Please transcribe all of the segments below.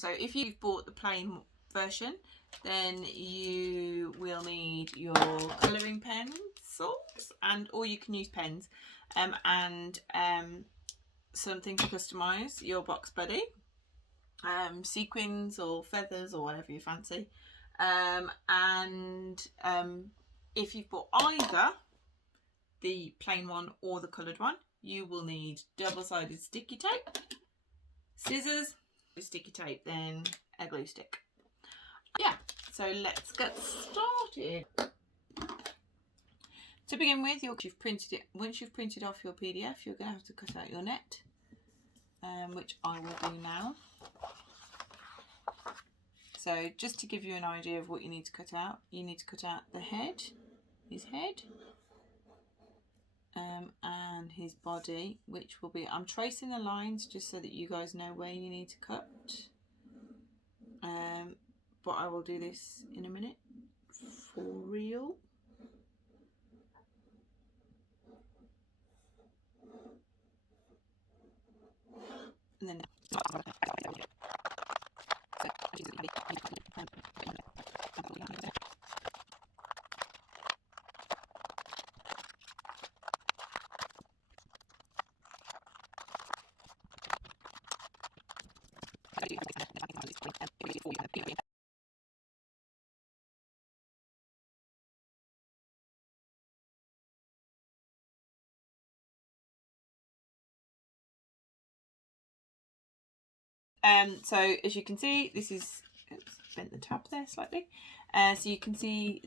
So if you've bought the plain version, then you will need your colouring pencils, or you can use pens, and something to customise your Boks Buddy, sequins or feathers or whatever you fancy, and if you've bought either the plain one or the coloured one, you will need double-sided sticky tape, scissors, sticky tape, then a glue stick. Yeah, so let's get started. To begin with, once you've printed off your PDF, you're going to have to cut out your net, which I will do now. So just to give you an idea of what you need to cut out, you need to cut out the head, his head, and his body, which will be, I'm tracing the lines just so that you guys know where you need to cut, but I will do this in a minute for real. And then so as you can see, this is, oops, bent the tab there slightly, so you can see.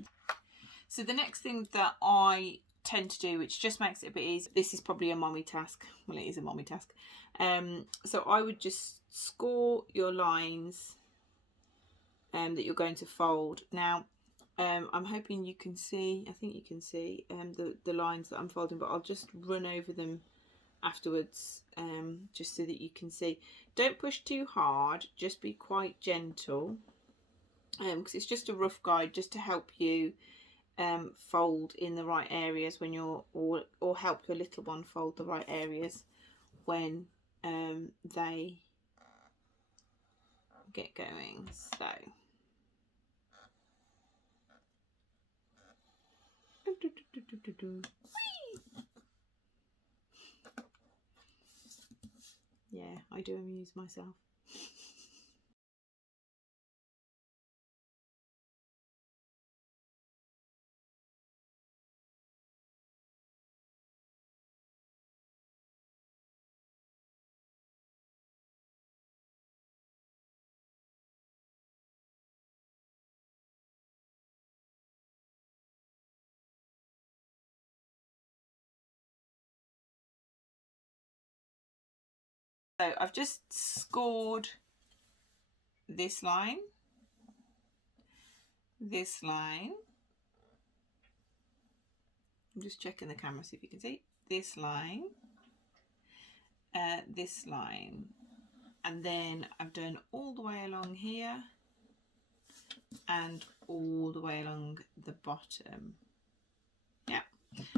So the next thing that I tend to do, which just makes it a bit easier, this is probably a mommy task, well, it is a mommy task, so I would just score your lines that you're going to fold. Now I'm hoping you can see, I think you can see the lines that I'm folding, but I'll just run over them afterwards, just so that you can see. Don't push too hard, just be quite gentle, because it's just a rough guide just to help you fold in the right areas when you're, or help your little one fold the right areas when they get going. So yeah, I do amuse myself. So I've just scored this line, this line. I'm just checking the camera, see if you can see. This line, this line, and then I've done all the way along here and all the way along the bottom. Yeah,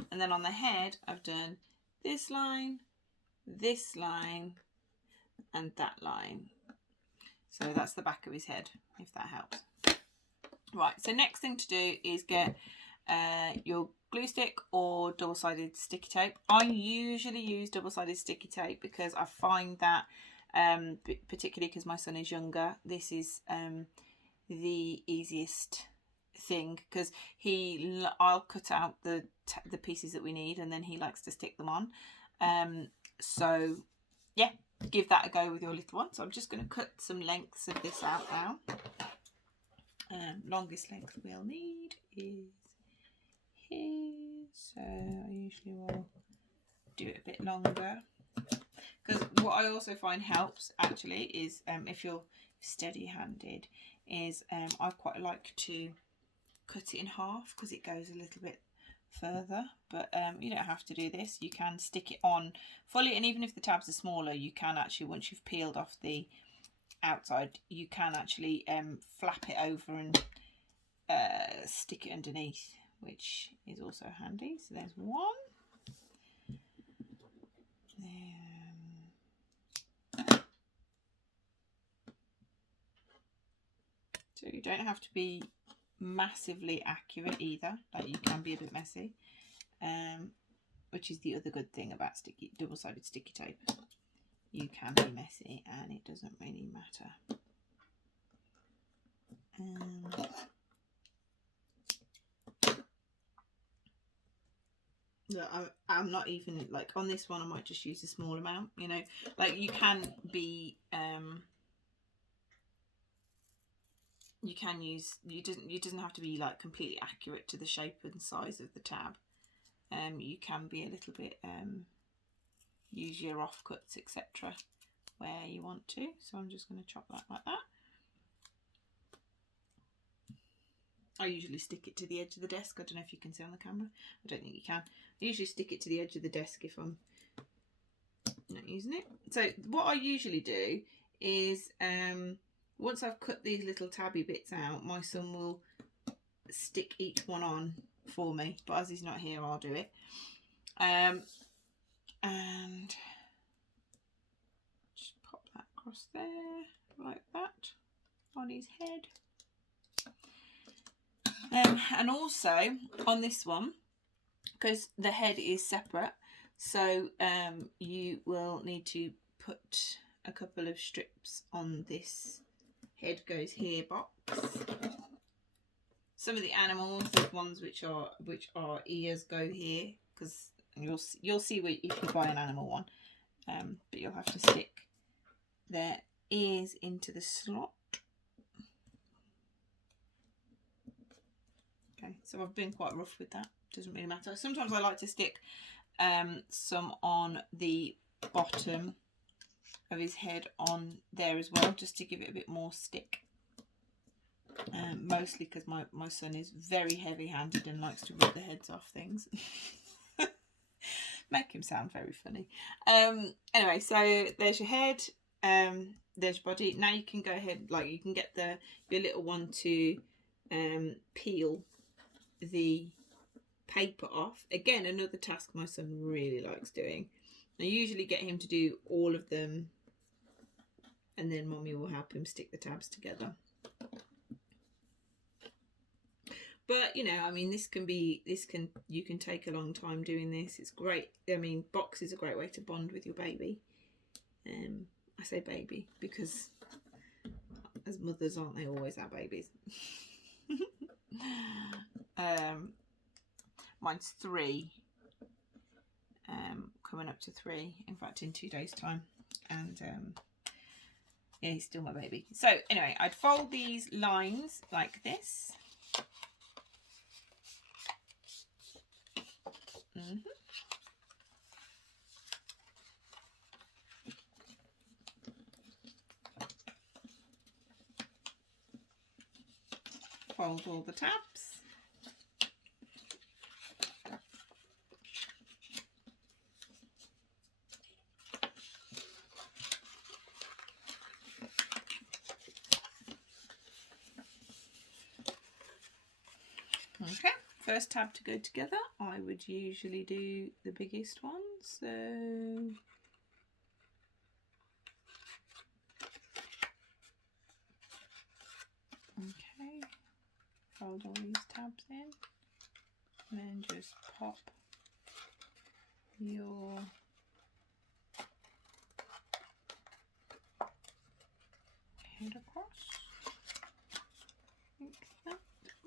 and then on the head I've done this line, and that line. So that's the back of his head, if that helps. Right, so next thing to do is get your glue stick or double-sided sticky tape. I usually use double-sided sticky tape because I find that, particularly because my son is younger, this is the easiest thing, because I'll cut out the pieces that we need and then he likes to stick them on. So yeah, give that a go with your little one. So I'm just going to cut some lengths of this out now. Longest length we'll need is here, so I usually will do it a bit longer, because what I also find helps actually is if you're steady-handed, is I quite like to cut it in half because it goes a little bit further, but you don't have to do this. You can stick it on fully, and even if the tabs are smaller, you can actually, once you've peeled off the outside, you can actually flap it over and stick it underneath, which is also handy. So there's one. So you don't have to be massively accurate either, like you can be a bit messy, which is the other good thing about double-sided sticky tape. You can be messy and it doesn't really matter. Look, I'm not even, like, on this one I might just use a small amount, you know, like you can be you can use, you doesn't have to be like completely accurate to the shape and size of the tab. You can be a little bit use your offcuts, etc., where you want to. So I'm just going to chop that like that. I usually stick it to the edge of the desk. I don't know if you can see on the camera. I don't think you can. I usually stick it to the edge of the desk if I'm not using it. So what I usually do is once I've cut these little tabby bits out, my son will stick each one on for me, but as he's not here, I'll do it. And just pop that across there like that on his head. And also on this one, because the head is separate, so you will need to put a couple of strips on this head goes here box. Some of the animals, the ones which are ears, go here, because you'll see if you buy an animal one, but you'll have to stick their ears into the slot. Okay, so I've been quite rough with that. Doesn't really matter. Sometimes I like to stick some on the bottom of his head on there as well, just to give it a bit more stick. Mostly because my son is very heavy-handed and likes to rip the heads off things. Make him sound very funny. Anyway, so there's your head, there's your body. Now you can go ahead, like you can get your little one to peel the paper off. Again, another task my son really likes doing. I usually get him to do all of them, and then Mummy will help him stick the tabs together. But, you know, I mean, you can take a long time doing this. It's great. I mean, Boks is a great way to bond with your baby. I say baby because as mothers, aren't they always our babies? Mine's 3. Coming up to 3, in fact in 2 days time, and yeah, he's still my baby. So anyway, I'd fold these lines like this. Fold all the tabs. Okay, first tab to go together, I would usually do the biggest one, so okay, fold all these tabs in, and then just pop your head across.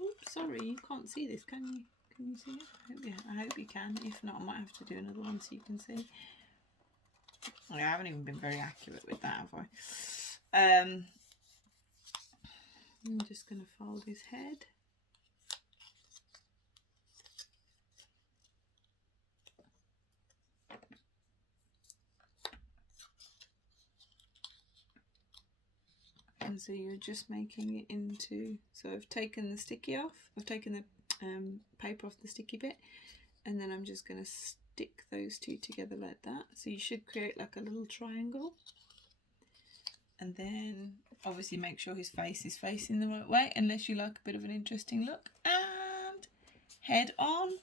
Oops, sorry, you can't see this, can you? Can you see it? I hope you can. If not, I might have to do another one so you can see. I haven't even been very accurate with that, have I? I'm just going to fold his head. And so you're just making it into, so I've taken the sticky off, I've taken the paper off the sticky bit, and then I'm just going to stick those two together like that. So you should create like a little triangle, and then obviously make sure his face is facing the right way, unless you like a bit of an interesting look, and head on,